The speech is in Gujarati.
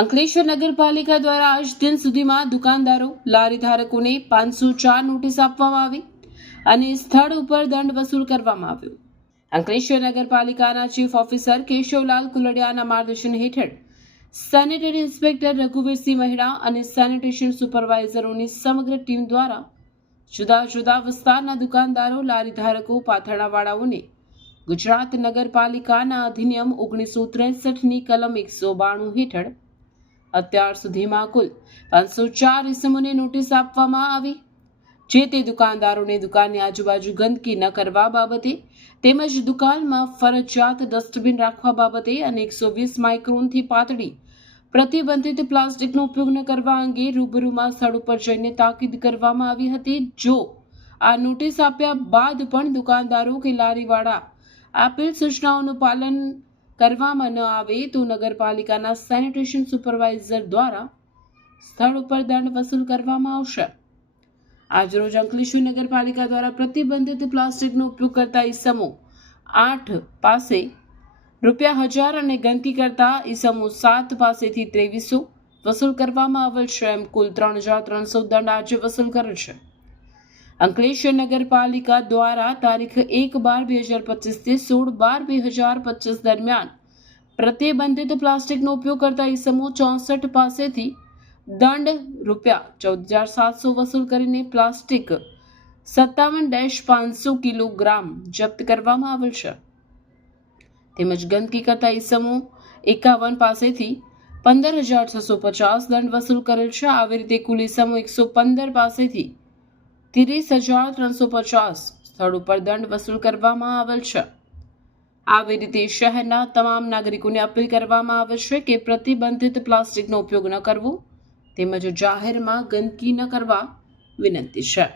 અંકલેશ્વર નગરપાલિકા દ્વારા આજ દિન સુધીમાં દુકાનદારો લારી ધારકોને 504 નોટિસ આપવામાં આવી અને સ્થળ ઉપર દંડ વસૂલ કરવામાં આવ્યો. અંકલેશ્વર નગરપાલિકાના ચીફ ઓફિસર કેશવલાલ કુલડિયાના માર્ગદર્શન હેઠળ સેનેટરી ઇન્સ્પેક્ટર રઘુવીરસિંહ મહેડા અને સેનિટેશન સુપરવાઇઝરોની સમગ્ર ટીમ દ્વારા જુદા જુદા વિસ્તારના દુકાનદારો, લારી ધારકો, પાથરણાવાળાઓને ગુજરાત નગરપાલિકાના અધિનિયમ 1963ની કલમ 192 હેઠળ અત્યાર સુધીમાં કુલ 504 ઇસમોને નોટિસ આપવામાં આવી. જે તે દુકાનદારોને દુકાનની આજુબાજુ ગંદકી ન કરવા બાબતે તેમજ દુકાનમાં ફરજિયાત ડસ્ટબિન રાખવા બાબતે અને 120 માઇક્રોનથી પાતળી પ્રતિબંધિત પ્લાસ્ટિકનો ઉપયોગ ન કરવા અંગે રૂબરૂમાં સ્થળ ઉપર જઈને તાકીદ કરવામાં આવી હતી. જો આ નોટિસ આપ્યા બાદ પણ દુકાનદારો કે લારીવાળા આપેલ સૂચનાઓનું પાલન કરવામાં ન આવે તો નગરપાલિકાના સેનિટેશન સુપરવાઇઝર દ્વારા સ્થળ ઉપર દંડ વસૂલ કરવામાં આવશે. આજરોજ અંકલેશ્વર નગરપાલિકા દ્વારા પ્રતિબંધિત પ્લાસ્ટિકનો ઉપયોગ કરતા ઇસમો 8 પાસે ₹1000 અને ગંદકી કરતા ઇસમો 7 પાસેથી 2300 વસૂલ કરવામાં આવેલ છે. એમ કુલ 3300 દંડ આજે વસૂલ કરેલ છે. અંકલેશ્વર નગરપાલિકા દ્વારા તારીખ 1/12/2025 થી 16/12/2025 દરમિયાન પ્રતિબંધિત પ્લાસ્ટિકનો ઉપયોગ કરતા ઇસમો 64 પાસેથી દંડ ₹14,700 વસૂલ કરીને પ્લાસ્ટિક 57-500 કિલોગ્રામ જપ્ત કરવામાં આવેલ છે. તેમજ ગંદકી કરતા ઇસમો 51 પાસેથી 15,650 દંડ વસૂલ કરેલ છે. આવી રીતે કુલ ઇસમો 115 પાસેથી 30,350 સ્થળ ઉપર દંડ વસૂલ કરવામાં આવેલ છે. આવી રીતે શહેરના તમામ નાગરિકોને અપીલ કરવામાં આવે છે કે પ્રતિબંધિત પ્લાસ્ટિકનો ઉપયોગ ન કરવો તેમજ જાહેરમાં ગંદકી ન કરવા વિનંતી છે.